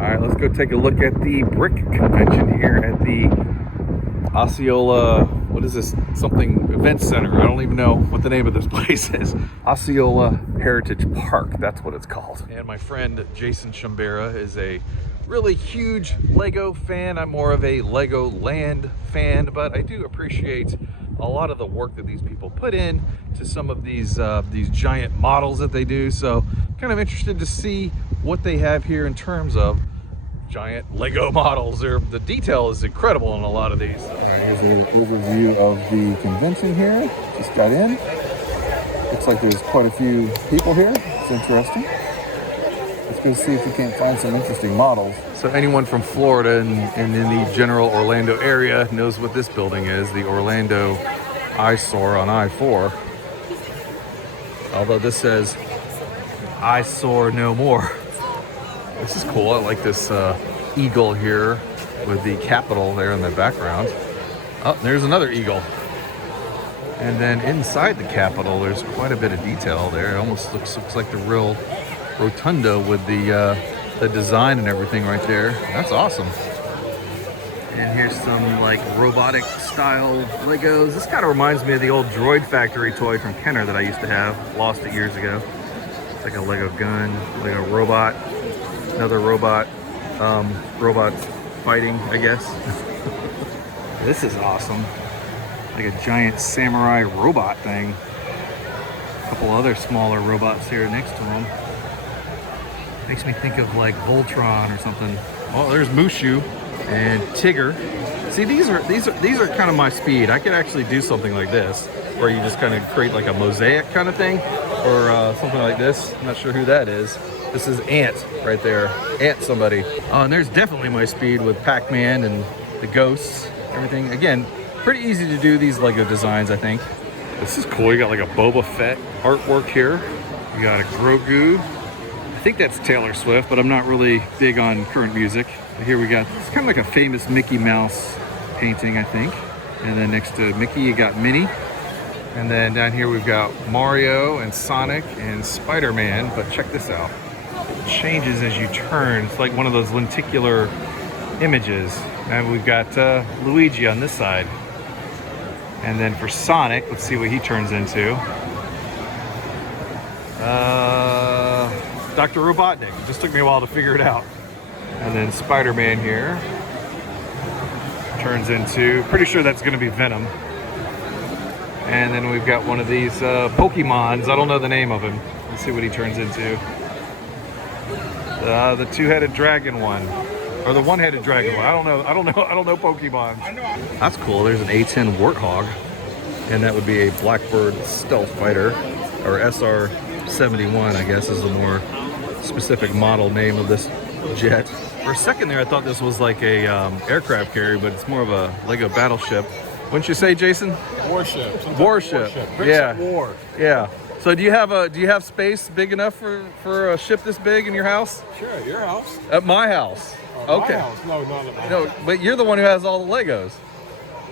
right, let's go take a look at the Brick convention here at the Osceola, what is this, something event center. I don't even know what the name of this place is. Osceola Heritage Park, that's what it's called. And my friend Jason Chambera is a really huge Lego fan. I'm more of a Legoland fan, but I do appreciate a lot of the work that these people put in to some of these giant models that they do. So kind of interested to see what they have here in terms of giant Lego models. The detail is incredible in a lot of these. All right, here's an overview of the convention here. Just got in. Looks like there's quite a few people here. It's interesting. Let's go see if we can't find some interesting models. So anyone from Florida and in the general Orlando area knows what this building is, the Orlando eyesore on I-4. Although this says eyesore no more. This is cool. I like this eagle here with the Capitol there in the background. Oh, there's another eagle. And then inside the Capitol, there's quite a bit of detail there. It almost looks like the real rotunda with the design and everything right there. That's awesome. And here's some like robotic style Legos. This kind of reminds me of the old Droid Factory toy from Kenner that I used to have. Lost it years ago. It's like a Lego gun, Lego robot. Another robot, robot fighting, I guess. This is awesome. Like a giant samurai robot thing. A couple other smaller robots here next to them. Makes me think of like Voltron or something. Oh, there's Mushu and Tigger. See, these are kind of my speed. I could actually do something like this, where you just kind of create like a mosaic kind of thing, or something like this. I'm not sure who that is. This is Ant right there. Ant somebody. Oh, and there's definitely my speed with Pac-Man and the ghosts, everything. Again, pretty easy to do these Lego designs, I think. This is cool. You got like a Boba Fett artwork here. You got a Grogu. I think that's Taylor Swift, but I'm not really big on current music. But here we got, it's kind of like a famous Mickey Mouse painting, I think. And then next to Mickey, you got Minnie. And then down here we've got Mario and Sonic and Spider-Man. But check this out. Changes as you turn. It's like one of those lenticular images. And we've got Luigi on this side. And then for Sonic, let's see what he turns into. Dr. Robotnik. It just took me a while to figure it out. And then Spider-Man here turns into, pretty sure that's going to be Venom. And then we've got one of these Pokemons. I don't know the name of him. Let's see what he turns into. The two-headed dragon one, or the one-headed dragon one. I don't know Pokemon. That's cool. There's an A-10 Warthog, and that would be a Blackbird stealth fighter, or SR-71, I guess is the more specific model name of this jet. For a second there, I thought this was like a aircraft carrier, but it's more of a Lego battleship. Wouldn't you say, Jason? Warship. Warship. Yeah. War. Yeah. So do you have space big enough for a ship this big in your house? Sure, at your house. At my house. Okay. My house. No, not at my house. No, but you're the one who has all the Legos.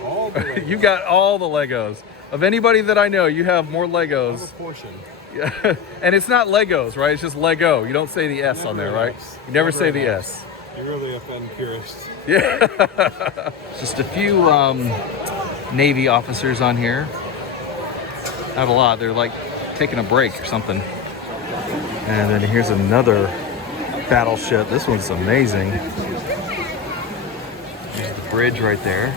All the Legos. You got all the Legos. Of anybody that I know, you have more Legos. I have a portion. Yeah. And it's not Legos, right? It's just Lego. You don't say the S on there, right? You never say the S. You really offend purists. Yeah. Just a few Navy officers on here. Not a lot. They're like taking a break or something. And then here's another battleship. This one's amazing. There's the bridge right there.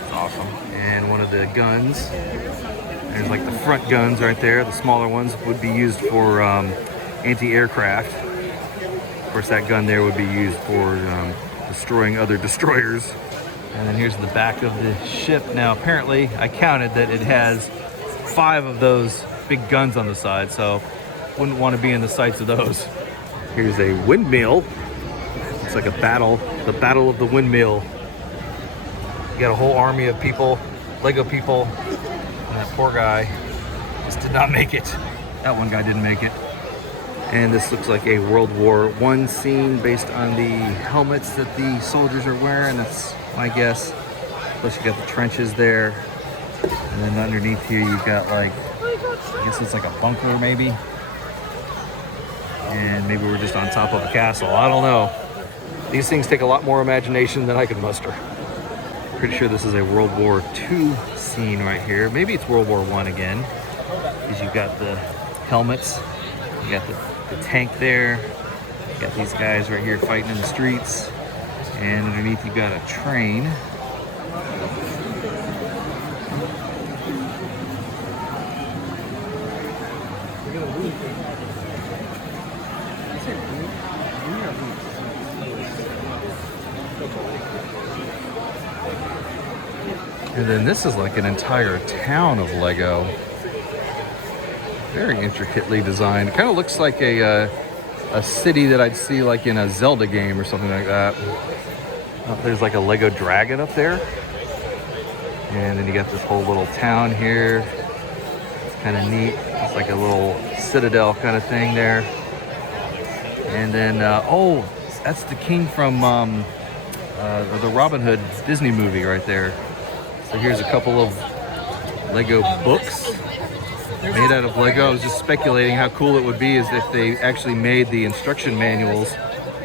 It's awesome. And one of the guns. There's like the front guns right there. The smaller ones would be used for anti-aircraft. Of course, that gun there would be used for destroying other destroyers. And then here's the back of the ship. Now, apparently, I counted that it has 5 of those big guns on the side, so wouldn't want to be in the sights of those. Here's a windmill. It's like a battle, the battle of the windmill. You got a whole army of people, Lego people, and that poor guy just did not make it. That one guy didn't make it. And this looks like a World War I scene based on the helmets that the soldiers are wearing. That's my guess. Plus you got the trenches there. And then underneath here you've got like, I guess it's like a bunker maybe. And maybe we're just on top of a castle. I don't know. These things take a lot more imagination than I could muster. Pretty sure this is a World War II scene right here. Maybe it's World War I again, because you've got the helmets, you got the tank there, you got these guys right here fighting in the streets, and underneath you've got a train. And then this is like an entire town of Lego. Very intricately designed. It kind of looks like a city that I'd see like in a Zelda game or something like that. There's like a Lego dragon up there. And then you got this whole little town here. It's kind of neat. It's like a little citadel kind of thing there. And then, oh, that's the king from the Robin Hood Disney movie right there. So here's a couple of Lego books made out of Lego. I was just speculating how cool it would be is if they actually made the instruction manuals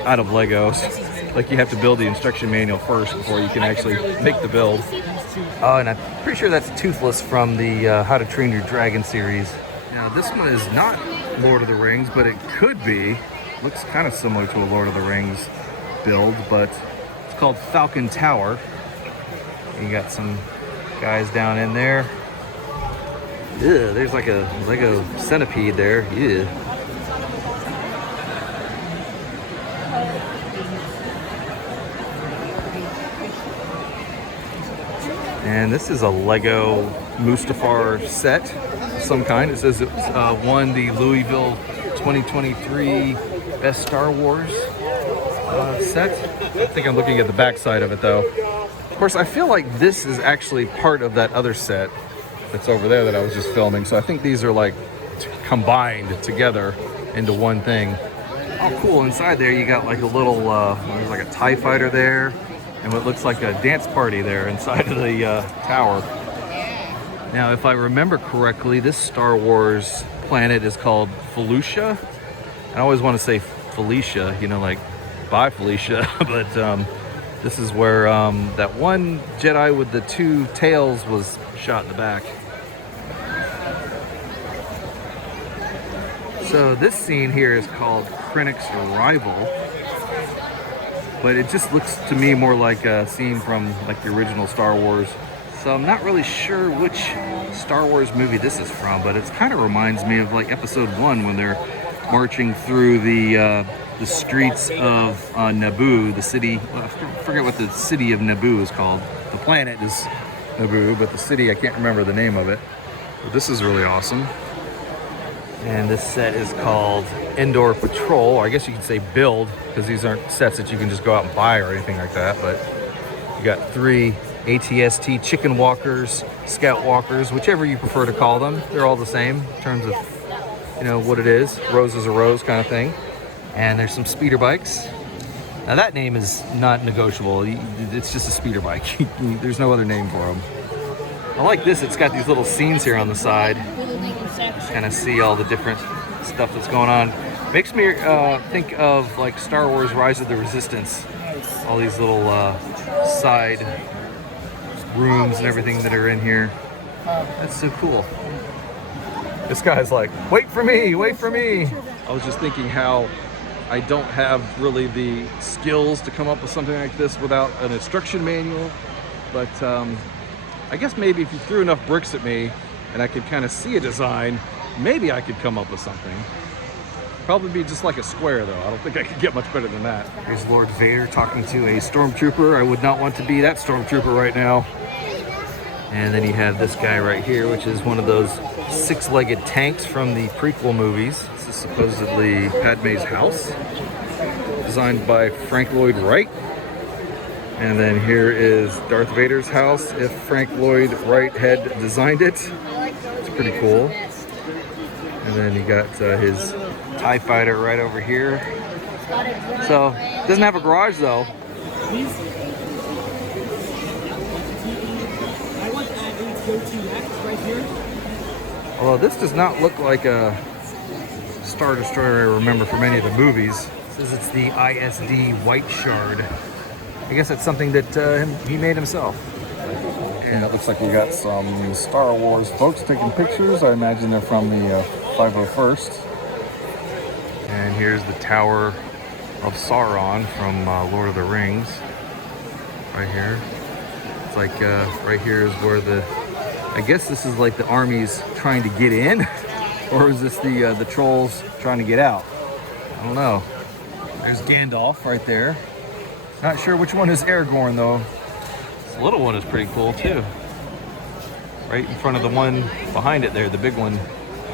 out of Legos. Like you have to build the instruction manual first before you can actually make the build. Oh, and I'm pretty sure that's Toothless from the How to Train Your Dragon series. Now this one is not Lord of the Rings, but it could be. Looks kind of similar to a Lord of the Rings build, but it's called Falcon Tower. You got some guys down in there. Yeah, there's like a Lego centipede there. Yeah. And this is a Lego Mustafar set of some kind. It says it won the Louisville 2023 Best Star Wars set. I think I'm looking at the back side of it though. Of course, I feel like this is actually part of that other set that's over there that I was just filming. So I think these are like combined together into one thing. Oh, cool. Inside there, you got like a little, there's like a TIE fighter there and what looks like a dance party there inside of the tower. Now, if I remember correctly, this Star Wars planet is called Felucia. I always want to say Felicia, you know, like bye Felicia, but this is where that one Jedi with the two tails was shot in the back. So this scene here is called Krennic's Arrival, but it just looks to me more like a scene from like the original Star Wars. So I'm not really sure which Star Wars movie this is from, but it kind of reminds me of like Episode 1 when they're marching through the streets of Naboo, the city. I forget what the city of Naboo is called. The planet is Naboo, but the city, I can't remember the name of it. But this is really awesome. And this set is called Indoor Patrol, or I guess you could say build, because these aren't sets that you can just go out and buy or anything like that. But you got 3 ATST chicken walkers, scout walkers, whichever you prefer to call them. They're all the same in terms of, you know, what it is. Rose is a rose kind of thing. And there's some speeder bikes. Now that name is not negotiable. It's just a speeder bike. There's no other name for them. I like this. It's got these little scenes here on the side. Just kind of see all the different stuff that's going on. Makes me think of like Star Wars Rise of the Resistance. All these little side rooms and everything that are in here. That's so cool. This guy's like, wait for me, wait for me. I was just thinking how I don't have really the skills to come up with something like this without an instruction manual. But I guess maybe if you threw enough bricks at me and I could kind of see a design, maybe I could come up with something. Probably be just like a square though. I don't think I could get much better than that. Here's Lord Vader talking to a stormtrooper. I would not want to be that stormtrooper right now. And then you have this guy right here, which is one of those 6-legged tanks from the prequel movies. This is supposedly Padme's house, designed by Frank Lloyd Wright. And then here is Darth Vader's house, if Frank Lloyd Wright had designed it. It's pretty cool. And then you got his TIE fighter right over here. So, doesn't have a garage though. Although this does not look like a Star Destroyer I remember from any of the movies. It's Says it's the ISD White Shard. I guess that's something that he made himself. And it looks like we got some Star Wars folks taking pictures. I imagine they're from the 501st. And here's the Tower of Sauron from Lord of the Rings. Right here. It's like right here is where I guess this is like the army's trying to get in, or is this the trolls trying to get out? I don't know. There's Gandalf right there. Not sure which one is Aragorn though. This little one is pretty cool too. Right in front of the one behind it there, the big one.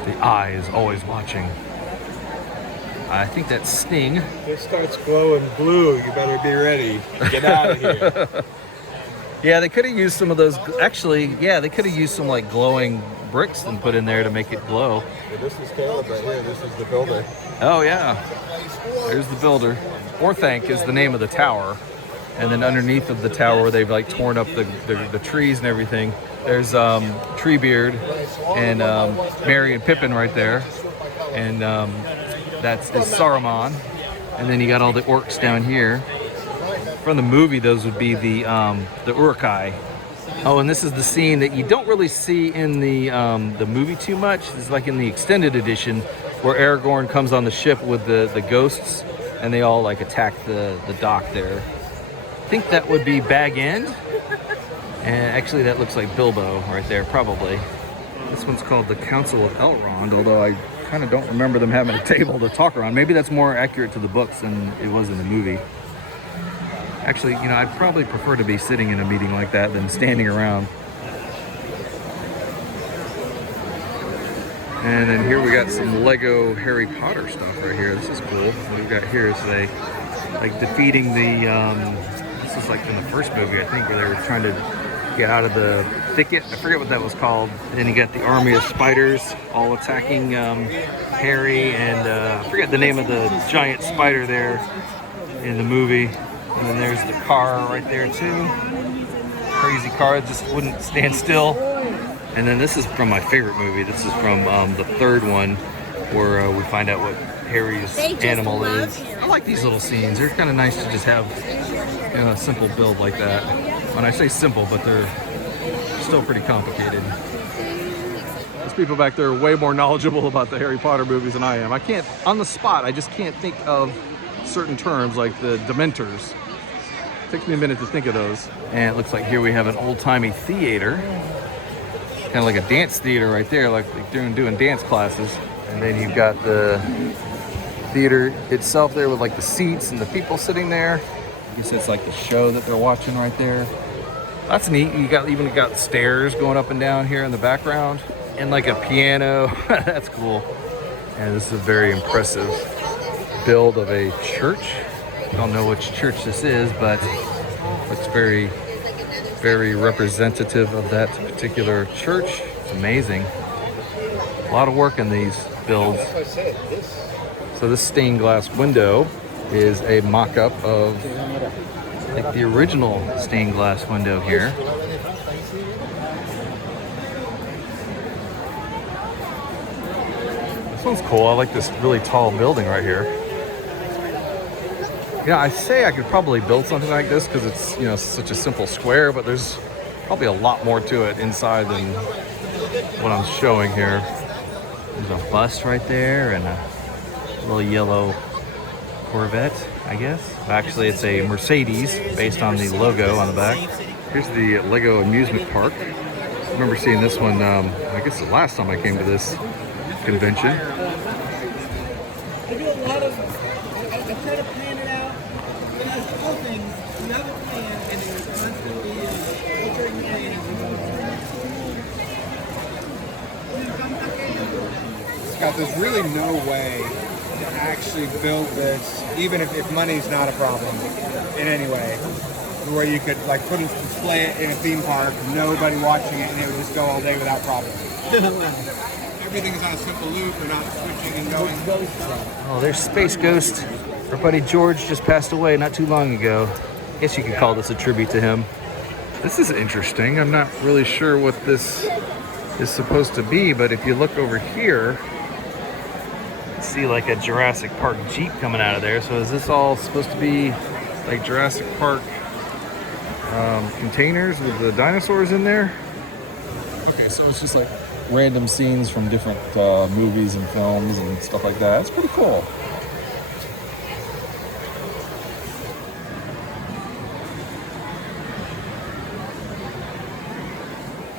The eye is always watching. I think that's Sting. It starts glowing blue. You better be ready. Get out of here. Yeah, they could have used some of those. Actually, yeah, they could have used some like glowing bricks and put in there to make it glow. Yeah, this is Caleb right here. This is the builder. Oh yeah, there's the builder. Orthanc is the name of the tower, and then underneath of the tower, they've like torn up the trees and everything. There's Treebeard and Merry and Pippin right there, and that's Saruman. And then you got all the orcs down here. From the movie, those would be the Uruk-hai. Oh, and this is the scene that you don't really see in the movie too much. It's like in the extended edition, where Aragorn comes on the ship with the ghosts, and they all like attack the dock there. I think that would be Bag End. And actually that looks like Bilbo right there, probably. This one's called the Council of Elrond, although I kind of don't remember them having a table to talk around. Maybe that's more accurate to the books than it was in the movie. Actually, you know, I'd probably prefer to be sitting in a meeting like that than standing around. And then here we got some Lego Harry Potter stuff right here. This is cool. What we've got here is they like defeating this is like in the first movie, I think, where they were trying to get out of the thicket. I forget what that was called. And then you got the army of spiders all attacking Harry, and I forget the name of the giant spider there in the movie. And then there's the car right there too. Crazy car that just wouldn't stand still. And then this is from my favorite movie. This is from the third one, where we find out what Harry's animal is. I like these little scenes. They're kind of nice to just have, you know, a simple build like that. When I say simple, but they're still pretty complicated. There's people back there way more knowledgeable about the Harry Potter movies than I am. I can't, on the spot, I just can't think of certain terms like the Dementors. It takes me a minute to think of those. And it looks like here we have an old-timey theater. Kind of like a dance theater right there, like doing dance classes. And then you've got the theater itself there with like the seats and the people sitting there. I guess it's like the show that they're watching right there. That's neat. You even got stairs going up and down here in the background, and like a piano. That's cool. And this is a very impressive build of a church. I don't know which church this is, but looks very, very representative of that particular church. It's amazing. A lot of work in these builds. So this stained glass window is a mock-up of like the original stained glass window here. This one's cool. I like this really tall building right here. Yeah, I say I could probably build something like this because it's, you know, such a simple square, but there's probably a lot more to it inside than what I'm showing here. There's a bus right there and a little yellow Corvette, I guess. Actually, it's a Mercedes based on the logo on the back. Here's the Lego amusement park. I remember seeing this one, I guess the last time I came to this convention. I do a lot of, I try to plan it out. There's a couple things, you have a plan, and then you're constantly altering the plan. Scott, there's really no way to actually build this, even if money's not a problem in any way, where you could like display it in a theme park, nobody watching it, and it would just go all day without problem. Everything's on a simple loop, we're not switching and going. Oh, there's Space Ghost. Our buddy George just passed away not too long ago. I guess you could call this a tribute to him. This is interesting. I'm not really sure what this is supposed to be, but if you look over here, it see like a Jurassic Park Jeep coming out of there. So is this all supposed to be like Jurassic Park containers with the dinosaurs in there? Okay, so it's just like random scenes from different movies and films and stuff like that. It's pretty cool.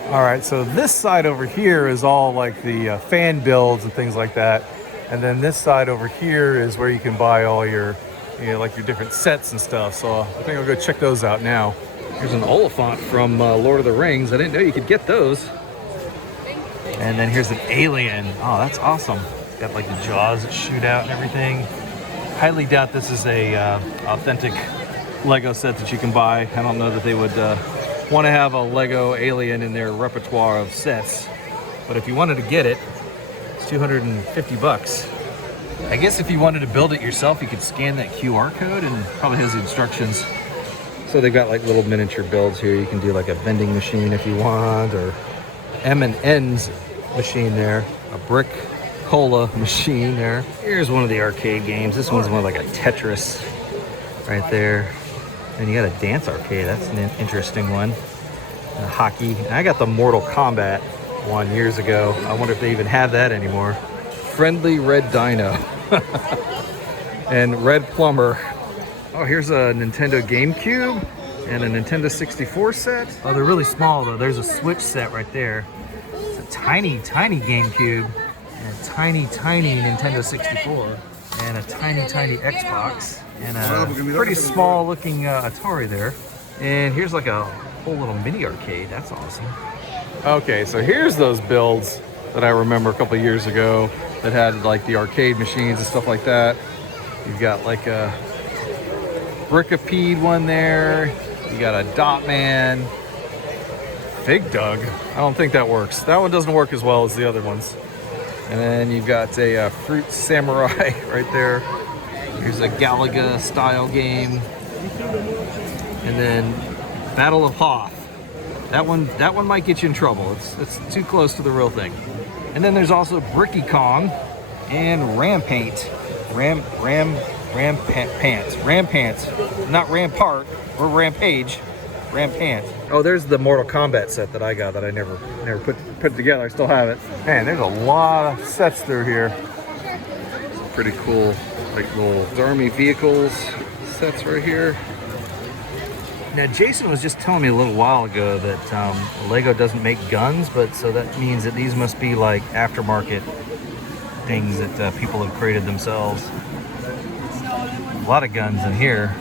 All right, so this side over here is all like the fan builds and things like that. And then this side over here is where you can buy all your, like your different sets and stuff. So I think I'll go check those out now. Here's an Oliphant from Lord of the Rings. I didn't know you could get those. And then here's an alien. Oh, that's awesome. It's got like the jaws that shoot out and everything. Highly doubt this is a authentic Lego set that you can buy. I don't know that they would want to have a Lego alien in their repertoire of sets. But if you wanted to get it, it's 250 bucks. I guess if you wanted to build it yourself, you could scan that QR code and probably has the instructions. So they've got like little miniature builds here. You can do like a vending machine if you want, or M&N's machine there, a brick cola machine there. Here's one of the arcade games. This one's more like a Tetris right there. And you got a dance arcade. That's an interesting one. Hockey. And I got the Mortal Kombat one years ago. I wonder if they even have that anymore. Friendly Red Dino. And Red Plumber. Oh, here's a Nintendo GameCube and a Nintendo 64 set. Oh, they're really small though. There's a Switch set right there. It's a tiny, tiny GameCube and a tiny, tiny Nintendo 64 and a tiny, tiny Xbox and a pretty small looking Atari there. And here's like a whole little mini arcade. That's awesome. Okay, so here's those builds that I remember a couple years ago that had like the arcade machines and stuff like that. You've got like a Brickapede one there. You got a Dot Man. Fig Dug. I don't think that works. That one doesn't work as well as the other ones. And then you've got a Fruit Samurai right there. Here's a Galaga style game. And then Battle of Hoth. That one might get you in trouble. It's too close to the real thing. And then there's also BrickCon and Rampant. Rampants. Not Rampart or Rampage. Rampant. Oh, there's the Mortal Kombat set that I got that I never put together. I still have it. Man, there's a lot of sets through here. Pretty cool, like little army vehicles sets right here. Now, Jason was just telling me a little while ago that Lego doesn't make guns, but so that means that these must be like aftermarket things that people have created themselves. A lot of guns in here.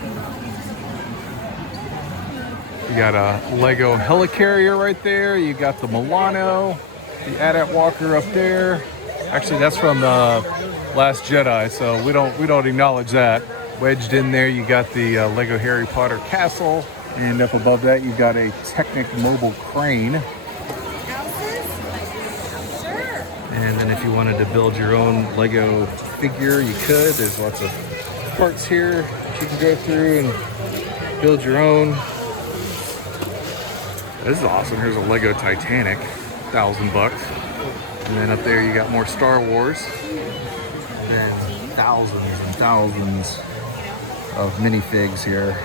You got a Lego helicarrier right there. You got the Milano, the AT-AT Walker up there. Actually, that's from the Last Jedi, so we don't acknowledge that. Wedged in there, you got the Lego Harry Potter castle, and up above that, you got a Technic mobile crane. And then if you wanted to build your own Lego figure, you could. There's lots of parts here that you can go through and build your own. This is awesome. Here's a Lego Titanic, $1,000. And then up there you got more Star Wars. And then thousands and thousands of minifigs here.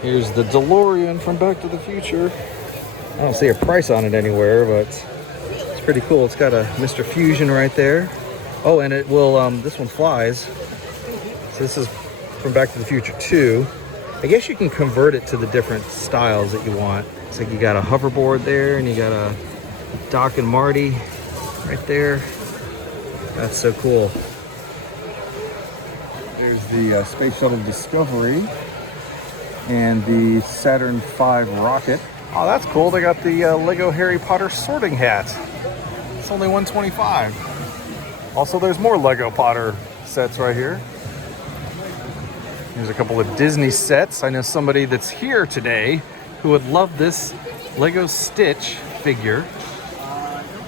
Here's the DeLorean from Back to the Future. I don't see a price on it anywhere, but it's pretty cool. It's got a Mr. Fusion right there. Oh, and it will, this one flies. So this is from Back to the Future 2. I guess you can convert it to the different styles that you want. It's like you got a hoverboard there, and you got a Doc and Marty right there. That's so cool. There's the Space Shuttle Discovery and the Saturn V rocket. Oh, that's cool. They got the Lego Harry Potter sorting hat. It's only $125. Also, there's more Lego Potter sets right here. There's a couple of Disney sets. I know somebody that's here today who would love this Lego Stitch figure.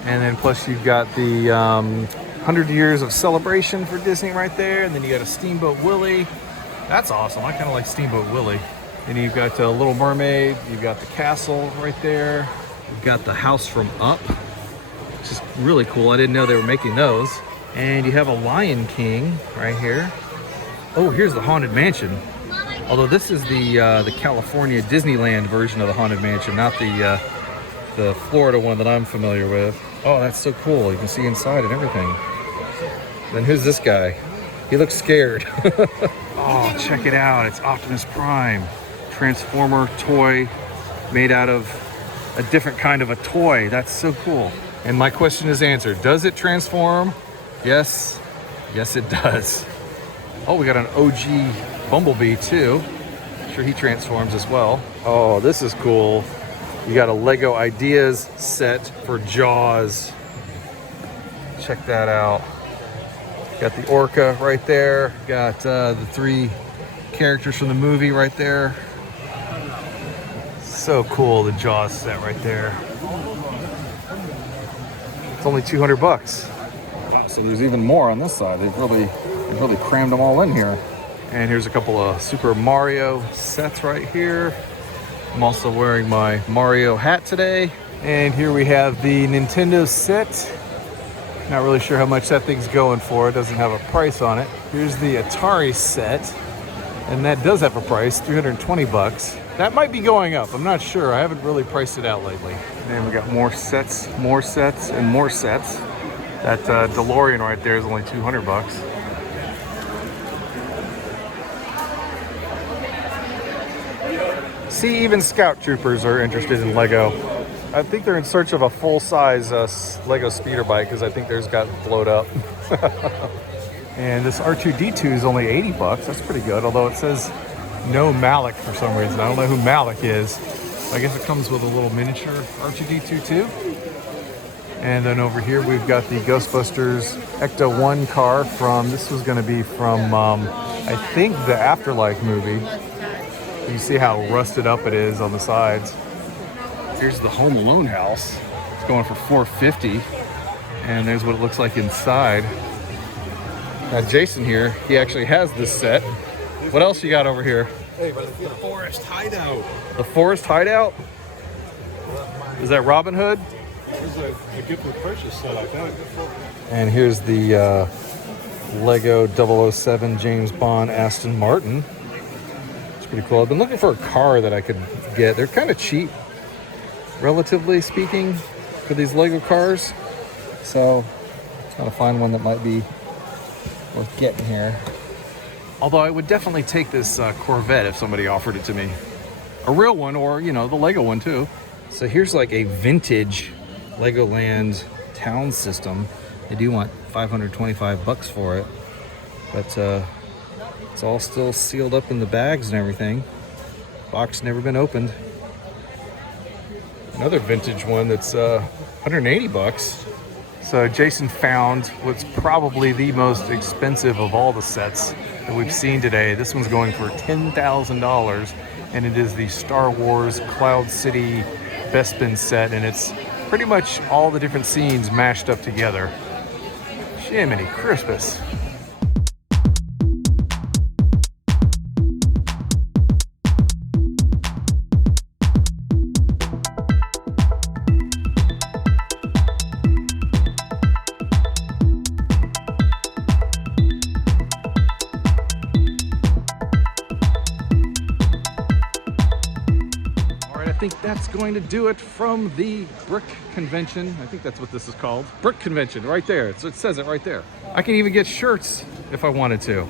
And then plus you've got the 100 Years of Celebration for Disney right there. And then you got a Steamboat Willie. That's awesome. I kind of like Steamboat Willie. And you've got Little Mermaid, you've got the castle right there. You've got the house from Up, which is really cool. I didn't know they were making those. And you have a Lion King right here. Oh, here's the Haunted Mansion. Although this is the California Disneyland version of the Haunted Mansion, not the Florida one that I'm familiar with. Oh, that's so cool. You can see inside and everything. Then who's this guy? He looks scared. Oh, check it out. It's Optimus Prime. Transformer toy made out of a different kind of a toy. That's so cool. And my question is answered. Does it transform? Yes. Yes, it does. Oh, we got an OG Bumblebee too. I'm sure he transforms as well. Oh, this is cool. You got a Lego Ideas set for Jaws. Check that out. Got the orca right there. Got the 3 characters from the movie right there. So cool, the Jaws set right there. It's only 200 bucks. Wow, so there's even more on this side. They've really crammed them all in here. And here's a couple of Super Mario sets right here. I'm also wearing my Mario hat today. And here we have the Nintendo set. Not really sure how much that thing's going for. It doesn't have a price on it. Here's the Atari set. And that does have a price, 320 bucks. That might be going up. I'm not sure. I haven't really priced it out lately. And then we got more sets, and more sets. That DeLorean right there is only 200 bucks. See, even Scout Troopers are interested in Lego. I think they're in search of a full-size Lego speeder bike because I think theirs got blowed up. And this R2-D2 is only 80 bucks. That's pretty good, although it says no Malik for some reason. I don't know who Malik is. I guess it comes with a little miniature R2-D2 too. And then over here we've got the Ghostbusters Ecto-1 car from, this was going to be from, I think the Afterlife movie. You see how rusted up it is on the sides. Here's the Home Alone house. It's going for $450. And there's what it looks like inside. Now Jason here, he actually has this set. What else you got over here? Hey, but the Forest Hideout. The Forest Hideout? Is that Robin Hood? It was a gift with purchase set, I think. And here's the Lego 007 James Bond Aston Martin. It's pretty cool. I've been looking for a car that I could get. They're kind of cheap, relatively speaking, for these Lego cars. So, just gotta find one that might be worth getting here. Although I would definitely take this Corvette if somebody offered it to me. A real one, or, you know, the Lego one too. So here's like a vintage Legoland town system. They do want 525 bucks for it. But it's all still sealed up in the bags and everything. Box never been opened. Another vintage one that's 180 bucks. So Jason found what's probably the most expensive of all the sets that we've seen today. This one's going for $10,000, and it is the Star Wars Cloud City Bespin set, and it's pretty much all the different scenes mashed up together. Jiminy Christmas. I think that's going to do it from the Brick Convention. I think that's what this is called. Brick Convention, right there. So it says it right there. I can even get shirts if I wanted to.